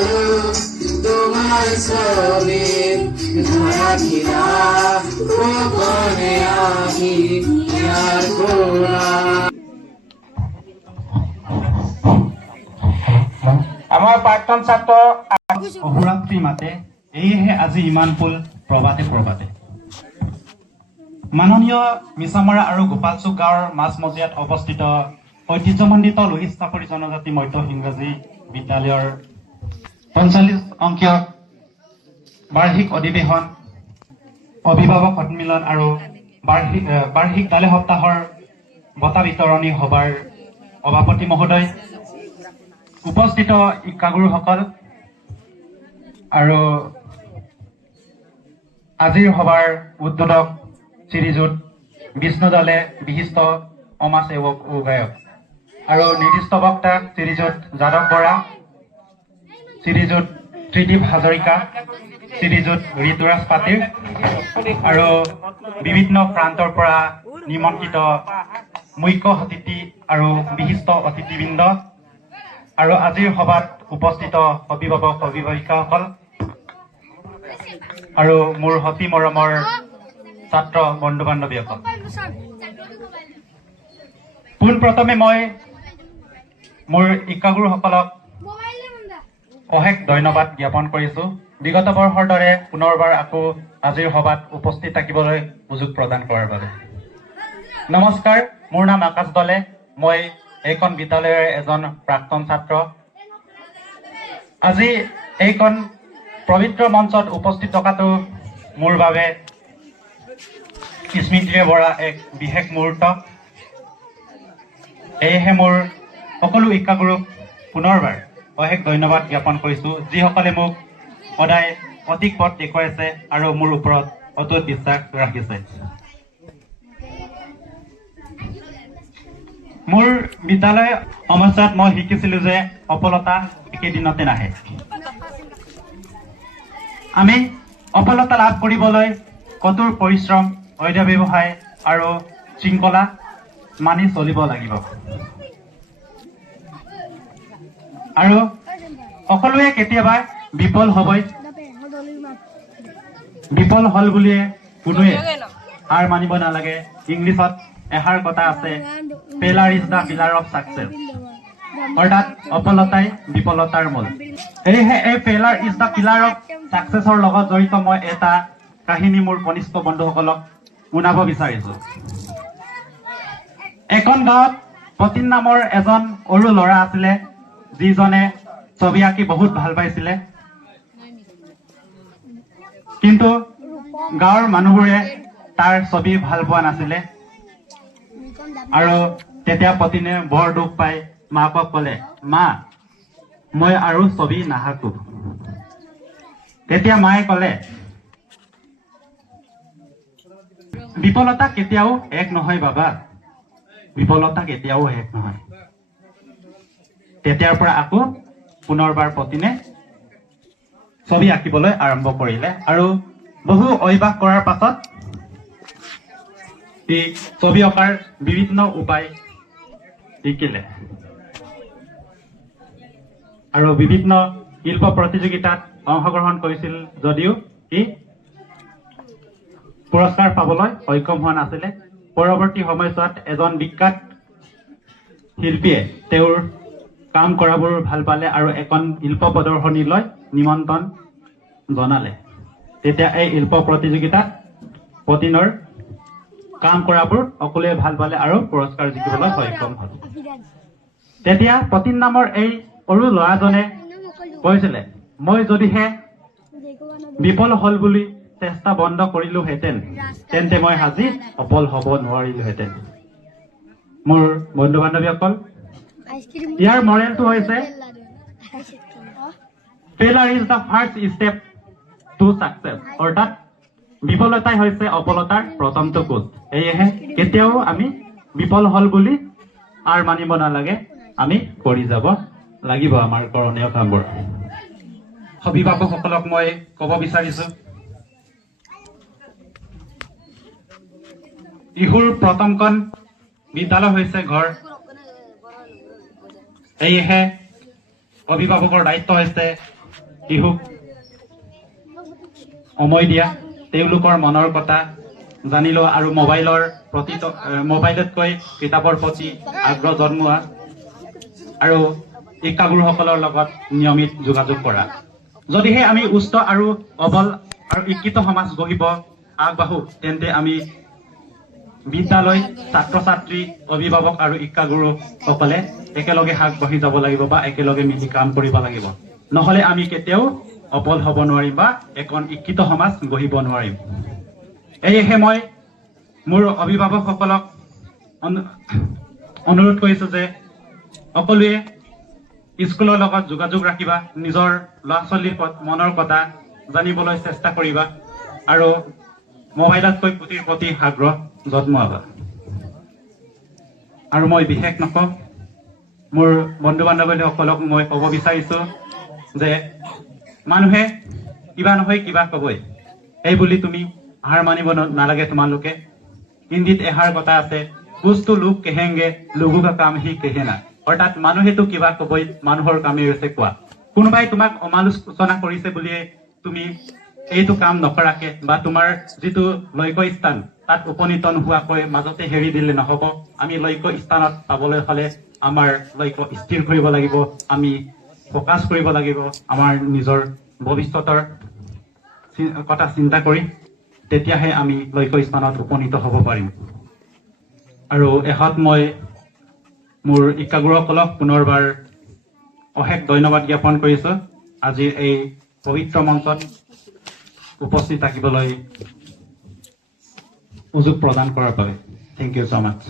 আলো তোমাৰ ছবি ধৰা খিলা গোপনে আহি ইয়াৰ গোলা। আমাৰ প্ৰাক্তন ছাত্ৰ অহোৰাত্ৰি মাতে, এয়েহে আজি ইমান ফুল প্ৰভাতে প্ৰভাতে। মাননীয় মিছামৰা আৰু গোপালচুক গাঁৱৰ মাজমজিয়াত অৱস্থিত ঐতিহ্যমণ্ডিত লোহিত চাপৰি জনজাতি মধ্য ইংৰাজী বিদ্যালয়ৰ ৪৫ অংকীয় বাৰ্ষিক অধিৱেশন, অভিভাৱক সন্মিলন আৰু বাৰ্ষিক বিদ্যালয় সপ্তাহৰ বঁটা বিতৰণী সভাৰ সভাপতি মহোদয়, উপস্থিত শিক্ষাগুৰুসকল আৰু আজিৰ সভাৰ উদ্বোধক শ্ৰীযুত বিষ্ণুদলে বিশিষ্ট সমাজ সেৱক ও গায়ক আৰু নিৰ্দিষ্ট বক্তা শ্ৰীযুত যাদৱ বৰা, শ্ৰীযুত ত্ৰিদীপ হাজৰিকা, শ্ৰীযুত ঋতুৰাজ পাতিৰ আৰু বিভিন্ন প্ৰান্তৰ পৰা নিমন্ত্ৰিত মুখ্য অতিথি আৰু বিশিষ্ট অতিথিবৃন্দ আৰু আজিৰ সভাত উপস্থিত অভিভাৱক অভিভাৱিকাসকল আৰু মোৰ অতি মৰমৰ ছাত্ৰ বন্ধু বান্ধৱীসকল, পোনপ্ৰথমে মই মোৰ শিক্ষাগুৰুসকলক অশেষ ধন্যবাদ জ্ঞাপন কৰিছো, বিগত বৰ্ষৰ দৰে পুনৰবাৰ আকৌ আজিৰ সভাত উপস্থিত থাকিবলৈ সুযোগ প্ৰদান কৰাৰ বাবে। নমস্কাৰ, মোৰ নাম আকাশ দলে, মই এইখন বিদ্যালয়ৰ এজন প্ৰাক্তন ছাত্ৰ। আজি এইখন পবিত্ৰ মঞ্চত উপস্থিত থকাটো মোৰ বাবে স্মৃতিৰে ভৰা এক বিশেষ মুহূৰ্ত। এয়েহে মোৰ সকলো শিক্ষাগুৰুক পুনৰবাৰ অশেষ ধন্যবাদ জ্ঞাপন কৰিছোঁ, যিসকলে মোক সদায় সঠিক পথ দেখুৱাইছে আৰু মোৰ ওপৰত অটুট বিশ্বাস ৰাখিছে। মোৰ বিদ্যালয় সমস্যাত মই শিকিছিলো যে সফলতা একেদিনতে নাহে। আমি সফলতা লাভ কৰিবলৈ কঠোৰ পৰিশ্ৰম, অধ্যায় ব্যৱসায় আৰু শৃংখলা মানি চলিব লাগিব। আৰু সকলোৱে কেতিয়াবা বিফল হ'বই। বিফল হ'ল বুলিয়ে কোনোৱে হাৰ মানিব নালাগে। ইংলিছত এষাৰ কথা আছে, failure is the pillar of success, অৰ্থাৎ সফলতাই বিফলতাৰ মূল। সেয়েহে এই failure is the pillar of ছাকচেছৰ লগত জড়িত মই এটা কাহিনী মোৰ কনিষ্ঠ বন্ধুসকলক শুনাব বিচাৰিছো। এখন গাঁৱত প্ৰতীন নামৰ এজন সৰু ল'ৰা আছিলে, যিজনে ছবি আঁকি বহুত ভাল পাইছিলে। কিন্তু গাঁৱৰ মানুহবোৰে তাৰ ছবি ভাল পোৱা নাছিলে আৰু তেতিয়া প্ৰতীনে বৰ দুখ পাই মাকক ক'লে, মা, মই আৰু ছবি নাহাকো। তেতিয়া মায়ে ক'লে, বিফলতা কেতিয়াও শেষ নহয় বাবা, বিফলতা কেতিয়াও শেষ নহয়। তেতিয়াৰ পৰা আকৌ পুনৰবাৰ প্ৰতীনে ছবি আঁকিবলৈ আৰম্ভ কৰিলে আৰু বহু অভ্যাস কৰাৰ পাছত ই ছবি অঁকাৰ বিভিন্ন উপায় শিকিলে আৰু বিভিন্ন শিল্প প্ৰতিযোগিতাত অংশগ্ৰহণ কৰিছিল যদিও ই পুৰস্কাৰ পাবলৈ সক্ষম হোৱা নাছিলে। পৰৱৰ্তী সময়ছোৱাত এজন বিখ্যাত শিল্পীয়ে তেওঁৰ কাম কৰাবোৰ ভাল পালে আৰু এখন শিল্প প্ৰদৰ্শনীলৈ নিমন্ত্ৰণ জনালে। তেতিয়া এই শিল্প প্ৰতিযোগিতাত প্ৰতীনৰ কাম কৰাবোৰ সকলোৱে ভাল পালে আৰু পুৰস্কাৰ জিকিবলৈ সক্ষম হ'ল। তেতিয়া প্ৰতীন নামৰ এই সৰু ল'ৰাজনে কৈছিলে, মই যদিহে বিফল হ'ল বুলি চেষ্টা বন্ধ কৰিলোহেঁতেন, তেন্তে মই আজি সফল হ'ব নোৱাৰিলোহেঁতেন। মোৰ বন্ধু বান্ধৱীসকল, ইয়াৰ মৰেলটো হৈছে failure is the first step to success, অৰ্থাৎ বিফলতাই হৈছে সফলতাৰ প্ৰথমটো খোজ। সেয়েহে কেতিয়াও আমি বিফল হ'ল বুলি হাৰ মানিব নালাগে, আমি কৰি যাব লাগিব আমাৰ কৰণীয় কামবোৰ। অভিভাৱকসকলক মই ক'ব বিচাৰিছো, শিশুৰ প্ৰথমখন বিদ্যালয় হৈছে ঘৰ। সেয়েহে অভিভাৱকৰ দায়িত্ব হৈছে শিশুক সময় দিয়া তেওঁলোকৰ মনৰ কথা জানি লোৱা আৰু মোবাইলতকৈ কিতাপৰ প্ৰতি আগ্ৰহ জন্মোৱা আৰু শিক্ষাগুৰুসকলৰ লগত নিয়মিত যোগাযোগ কৰা। যদিহে আমি সুস্থ আৰু সবল আৰু শিক্ষিত সমাজ গঢ়িব আগবাঢ়ো তেন্তে আমি বিদ্যালয় ছাত্ৰ ছাত্ৰী অভিভাৱক আৰু শিক্ষাগুৰুসকলে একেলগে আগবাঢ়ি যাব লাগিব বা একেলগে মিলি কাম কৰিব লাগিব। নহলে আমি কেতিয়াও সফল হ'ব নোৱাৰিম বা এখন শিক্ষিত সমাজ গঢ়িব নোৱাৰিম। এয়েহে মই মোৰ অভিভাৱকসকলক অনুৰোধ কৰিছো যে সকলোৱে স্কুলৰ লগত যোগাযোগ ৰাখিবা, নিজৰ ল'ৰা ছোৱালীৰ মনৰ কথা জানিবলৈ চেষ্টা কৰিবা আৰু মোবাইলতকৈ পুথিৰ প্ৰতি আগ্ৰহ জন্মাবা। আৰু মই বিশেষ নকওঁ, মোৰ বন্ধু বান্ধৱীসকলক মই ক'ব বিচাৰিছো যে মানুহে কিবা নহয় কিবা ক'বই, এই বুলি তুমি হাৰ মানিব নালাগে। তোমালোকে হিন্দীত এষাৰ কথা আছে, কুছটো লোক কেহেংগে লোগো কা কাম হি কেহে না, অৰ্থাৎ মানুহেতো কিবা ক'বই, মানুহৰ কামেই হৈছে কোৱা। কোনোবাই তোমাক সমালোচনা কৰিছে বুলিয়ে তুমি এইটো কাম নকৰাকে বা তোমাৰ যিটো লক্ষ্য স্থান তাত উপনীত নোহোৱাকৈ মাজতে হেৰি দিলে নহ'ব। আমি লক্ষ্য স্থানত পাবলৈ হ'লে আমাৰ লক্ষ্য স্থিৰ কৰিব লাগিব, আমি ফ'কাছ কৰিব লাগিব আমাৰ নিজৰ ভৱিষ্যতৰ কথা চিন্তা কৰি, তেতিয়াহে আমি লক্ষ্য স্থানত উপনীত হ'ব পাৰিম। আৰু শেষত মই মোৰ শিক্ষাগুৰুসকলক পুনৰবাৰ অশেষ ধন্যবাদ জ্ঞাপন কৰিছো আজিৰ এই পবিত্ৰ মঞ্চত উপস্থিত থাকিবলৈ সুযোগ প্ৰদান কৰাৰ বাবে। Thank you so' much.